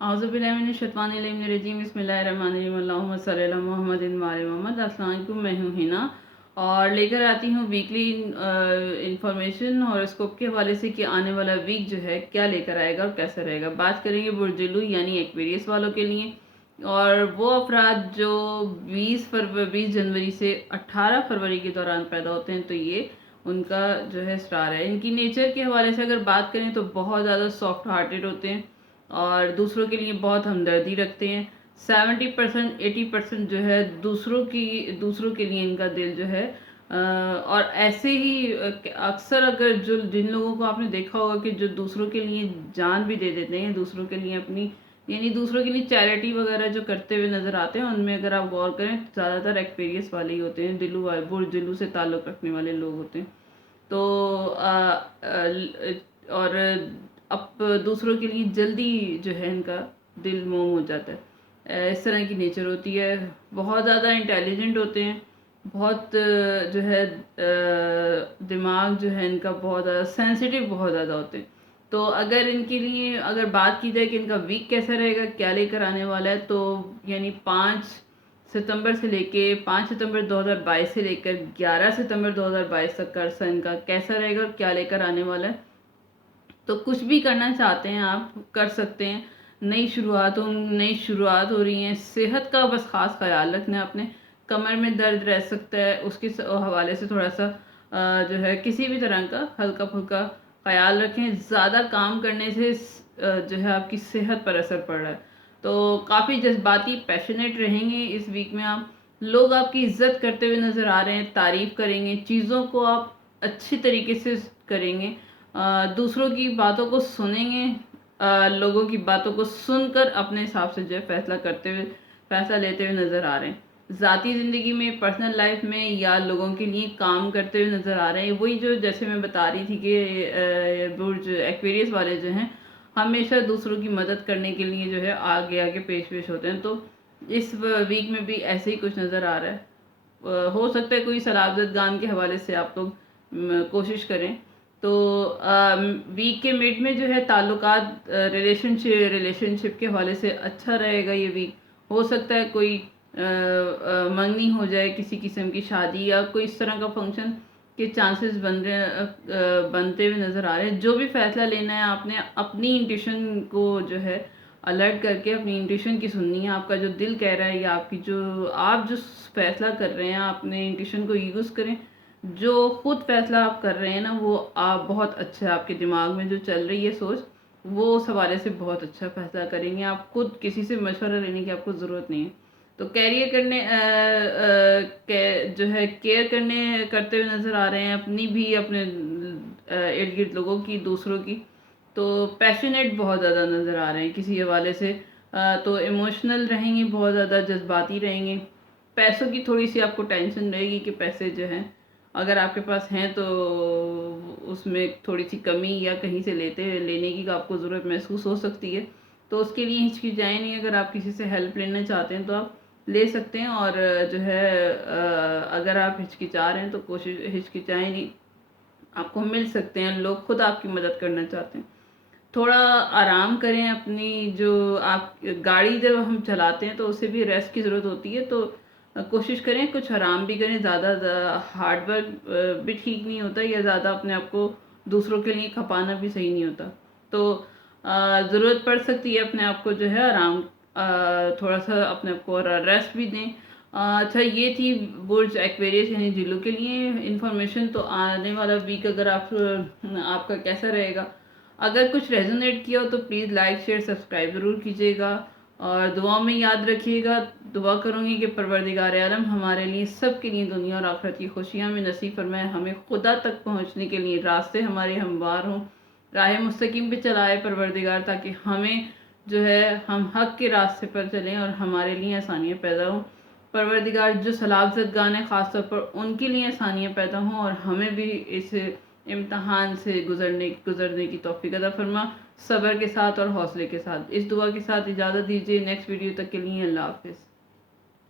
अऊज़ु बिल्लाहि मिनश शैतानिर रजीम बिस्मिल्लाहिर्रहमानिर्रहीम अल्लाहुम्मा सल्लि अला मुहम्मदिन व आलि मुहम्मद। अस्सलाम वालेकुम, मैं हूँ हिना और लेकर आती हूँ वीकली इंफॉर्मेशन हॉरोस्कोप के हवाले से कि आने वाला वीक जो है क्या लेकर आएगा और कैसा रहेगा। बात करेंगे बुर्जुलू यानी एक्वेरियस वालों के लिए, और वो अफराद जो 20 जनवरी से 18 फरवरी के दौरान पैदा होते हैं, तो ये उनका जो है स्टार है। इनकी नेचर के हवाले से अगर बात करें तो बहुत ज़्यादा सॉफ्ट हार्टेड होते हैं और दूसरों के लिए बहुत हमदर्दी रखते हैं। 70% 80% जो है दूसरों के लिए इनका दिल जो है और ऐसे ही अक्सर अगर जो जिन लोगों को आपने देखा होगा कि जो दूसरों के लिए जान भी दे देते हैं, दूसरों के लिए अपनी यानी दूसरों के लिए चैरिटी वगैरह जो करते हुए नज़र आते हैं, उनमें अगर आप गौर करें तो ज़्यादातर एक्वेरियस वाले ही होते हैं, बुर्जुलू से ताल्लुक़ रखने वाले लोग होते हैं। तो और अब दूसरों के लिए जल्दी जो है इनका दिल मोम हो जाता है, इस तरह की नेचर होती है। बहुत ज़्यादा इंटेलिजेंट होते हैं, बहुत जो है दिमाग जो है इनका बहुत ज़्यादा सेंसिटिव बहुत ज़्यादा होते हैं। तो अगर इनके लिए अगर बात की जाए कि इनका वीक कैसा रहेगा, क्या लेकर आने वाला है, तो यानी 5 सितंबर 2022 से लेकर 11 सितंबर 2022 तक का अर्सा इनका कैसा रहेगा और क्या लेकर आने वाला है। तो कुछ भी करना चाहते हैं आप कर सकते हैं। नई शुरुआत हो रही है। सेहत का बस ख़ास ख्याल रखना है अपने। कमर में दर्द रह सकता है, उसके हवाले से थोड़ा सा जो है किसी भी तरह का हल्का फुल्का ख्याल रखें। ज़्यादा काम करने से जो है आपकी सेहत पर असर पड़ रहा है। तो काफ़ी जज्बाती पैशनेट रहेंगे इस वीक में आप। लोग आपकी इज्जत करते हुए नज़र आ रहे हैं, तारीफ़ करेंगे, चीज़ों को आप अच्छी तरीके से करेंगे, दूसरों की बातों को सुनेंगे, लोगों की बातों को सुनकर अपने हिसाब से जो है फैसला लेते हुए नज़र आ रहे हैं। ज़ाती ज़िंदगी में, पर्सनल लाइफ में या लोगों के लिए काम करते हुए नज़र आ रहे हैं। वही जो जैसे मैं बता रही थी कि बुर्ज एक्वेरियस वाले जो हैं हमेशा दूसरों की मदद करने के लिए जो है आगे आगे पेश होते हैं। तो इस वीक में भी ऐसे ही कुछ नज़र आ रहा है। हो सकता है कोई सलाबत गान के हवाले से आप लोग कोशिश करें। तो वीक के मिड में जो है ताल्लुकात रिलेशनशिप के हवाले से अच्छा रहेगा ये वीक। हो सकता है कोई मंगनी हो जाए, किसी किस्म की शादी या कोई इस तरह का फंक्शन के चांसेस बनते हुए नज़र आ रहे हैं। जो भी फैसला लेना है आपने अपनी इंट्यूशन को जो है अलर्ट करके अपनी इंट्यूशन की सुननी है। आपका जो दिल कह रहा है या आप जो फैसला कर रहे हैं अपने इंट्यूशन को यूज़ करें। जो खुद फैसला आप कर रहे हैं ना, वो आप बहुत अच्छा है, आपके दिमाग में जो चल रही है सोच, वो उस हवाले से बहुत अच्छा फैसला करेंगे। आप खुद किसी से मशवरा लेने की आपको ज़रूरत नहीं है। तो कैरियर जो है केयर करते हुए नज़र आ रहे हैं, अपनी भी अपने इर्द गिर्द लोगों की, दूसरों की। तो पैशनेट बहुत ज़्यादा नज़र आ रहे हैं किसी हवाले से। तो इमोशनल रहेंगे, बहुत ज़्यादा जज्बाती रहेंगे। पैसों की थोड़ी सी आपको टेंशन रहेगी कि पैसे जो हैं अगर आपके पास हैं तो उसमें थोड़ी सी कमी या कहीं से लेने की आपको ज़रूरत महसूस हो सकती है। तो उसके लिए हिचकिचाएं नहीं। अगर आप किसी से हेल्प लेना चाहते हैं तो आप ले सकते हैं, और जो है अगर आप हिचकिचा रहे हैं तो हिचकिचाएं नहीं, आपको मिल सकते हैं। लोग खुद आपकी मदद करना चाहते हैं। थोड़ा आराम करें। अपनी जो आप गाड़ी जब हम चलाते हैं तो उसे भी रेस्ट की ज़रूरत होती है। तो कोशिश करें कुछ आराम भी करें। ज़्यादा हार्ड वर्क भी ठीक नहीं होता, या ज़्यादा अपने आप को दूसरों के लिए खपाना भी सही नहीं होता। तो ज़रूरत पड़ सकती है अपने आप को जो है आराम, थोड़ा सा अपने आप को रेस्ट भी दें। अच्छा, ये थी बुर्ज एक्वेरियस यानी जिलो के लिए इंफॉर्मेशन। तो आने वाला वीक अगर आपका कैसा रहेगा, अगर कुछ रेजोनेट किया हो तो प्लीज़ लाइक शेयर सब्सक्राइब ज़रूर कीजिएगा, और दुआओं में याद रखिएगा। दुआ करूँगी कि परवरदिगार आलम हमारे लिए, सब के लिए दुनिया और आखिरत की खुशियाँ में नसीब फरमाए। हमें खुदा तक पहुँचने के लिए रास्ते हमारे हमवार हों, राह मुस्तकीम पे चलाए परवरदिगार, ताकि हमें जो है हम हक के रास्ते पर चलें और हमारे लिए आसानियाँ पैदा हों। परवरदिगार जो सलाबज़दगान ख़ास तौर पर उनके लिए आसानियाँ पैदा हों, और हमें भी इस इम्तहान से गुज़रने की तौफीक अता फरमा, सब्र के साथ और हौसले के साथ। इस दुआ के साथ इजाज़त दीजिए। नेक्स्ट वीडियो तक के लिए अल्लाह हाफ़िज़।